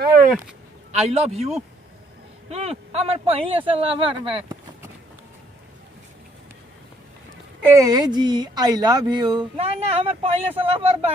I love you. हमर पहले से लवर बा। ए जी आई लव यू। ना ना हमर पहले से लवर बा।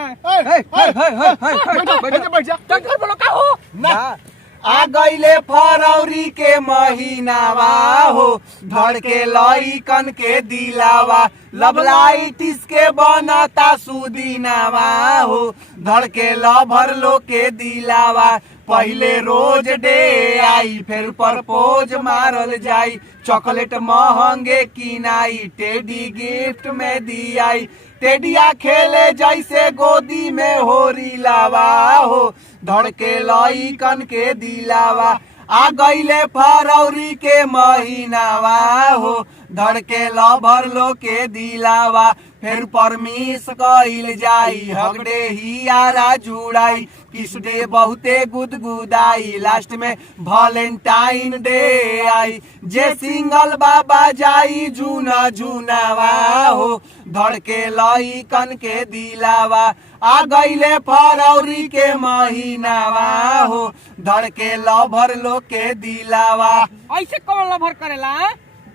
बैठ जा। डॉक्टर बोलो का हो ना आ गईले फरवरी के महीनावा हो धड़के लइकन के दिलावा लवलाइटिस के बनता सुदीनावा हो धड़के लभर लोग के दिलावा पहले रोज डे आई फिर प्रपोज मारल जाई चॉकलेट महंगे किनाई टेडी गिफ्ट में दियाई टेडिया खेले जैसे गोदी में होरी लावा हो धड़के लइकन के दिलावा आ गईले फरवरी के महीनावा हो धड़के लभर लो के दिलावा फिर परमिश कइल जाई हगडे हियारा जुड़ाई किस डे बहुते गुदगुदाई लास्ट में वैलेंटाइन डे आई जे सिंगल बाबा जाई जूना जूनावा हो धड़के लइकन के दिलावा आ गईले फरवरी के महीनावा हो धड़के लभर लोग के दिलावा। ऐसे कौन लवर करेला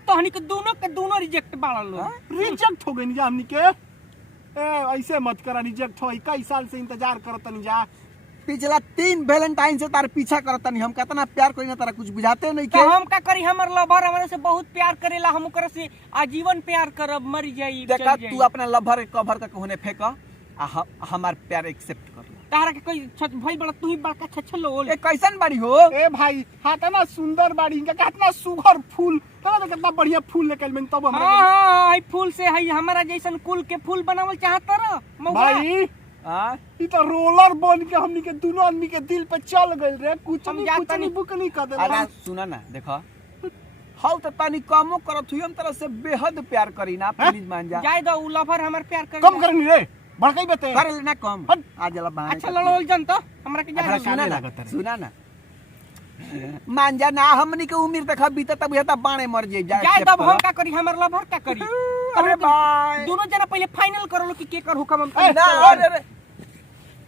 तहनी के दोनों रिजेक्ट बाड़ल लो। रिजेक्ट हो गई हमनी के। ऐसे मत करा रिजेक्ट हो कई साल से इंतजार करतनी जा पिछला 3 वैलेंटाइन से तार पीछा करतनी हम कितना प्यार करी ना तारा कुछ बुझाते नहीं के। तो हम का करी हमर लवर हमरे से बहुत प्यार करेला हम ओकरा से आजीवन प्यार करब मर जाई देखा तू अपना लवर कवर का होने फेंक हमार प्यार एक्सेप्ट कर तारा के कोई भाई बड़ा तू ही बड़का छछलो ए कैसन बाड़ी हो ए भाई हां तना सुंदर बाड़ी इनका कितना सुघर फूल तना कितना बढ़िया फूल निकल में तब हमरा हां फूल से हई हमारा जैसन कुल के फूल बनावल चाहत र भाई हां ई तो रोलर बन के हमनी के दोनों आदमी के दिल पे चल गइल रे कुछ नहीं बुक नहीं कर दे। अरे सुना ना देखो हाउ तो पानी कमो करत हुई हम तरह से बेहद प्यार करी ना प्लीज मान जा जाय दो लवर हमर प्यार कर कम करनी रे बड़काई बते कर लेना कम आ जला बाहर। अच्छा लड़ोल जन तो हमरा के जाय सुना ना मान जा ना हमनी के उम्र तक बीता तब हेता बाणे मर जाय तब हम का करी हमर लवर का करी। अरे भाई दोनों जना पहले फाइनल कर लो कि के कर हुकम हम ना अरे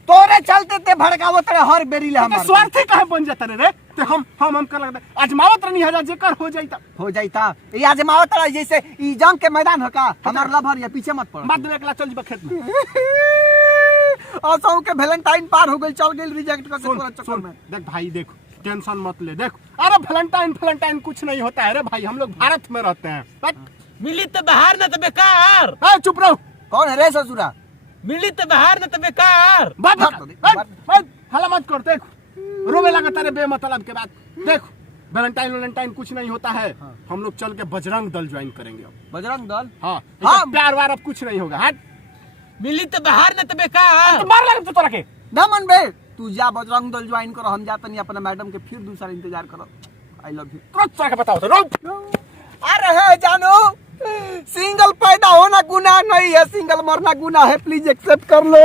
तोरे चलते ते भड़कावत रे हर बेरी ले हम स्वार्थी काहे बन जाता रे ते हम कर लगता आजमावत रहनी हजार जेकर हो जाईता ये आजमावत रह जैसे ई जंग के मैदान हो का हमार लवर या पीछे मत पड़ बात दो एकला चल जीबा खेत में असौ के वैलेंटाइन पार हो गइल चल गइल रिजेक्ट कर से चक्कर में। देख भाई देख टेंशन मत ले देख अरे वैलेंटाइन कुछ नहीं होता है रे भाई हम लोग भारत में रहते हैं मिली तो बाहर न तो बेकार। ए चुप रहो कौन है रे ससुरा मिली तो बाहर न तो बेकार। बात हला मत कर देख रोवे लगा रे बेमतलब के बात देख वैलेंटाइन कुछ नहीं होता है। हम लोग चल के बजरंग दल ज्वाइन करेंगे अब। बजरंग दल हाँ प्यार वार अब कुछ नहीं होगा हट मिली तो बाहर न तो बेकार। तो मार लगा तू तोरा के दमन बे तू जा बजरंग दल ज्वाइन करो हम जाते नहीं अपना मैडम के फिर दूसरा इंतजार करो। आई लव यू तुरंत के बताओ तो अरे है जानो सिंगल पैदा होना गुनाह नहीं है सिंगल मरना गुनाह है प्लीज एक्सेप्ट कर लो।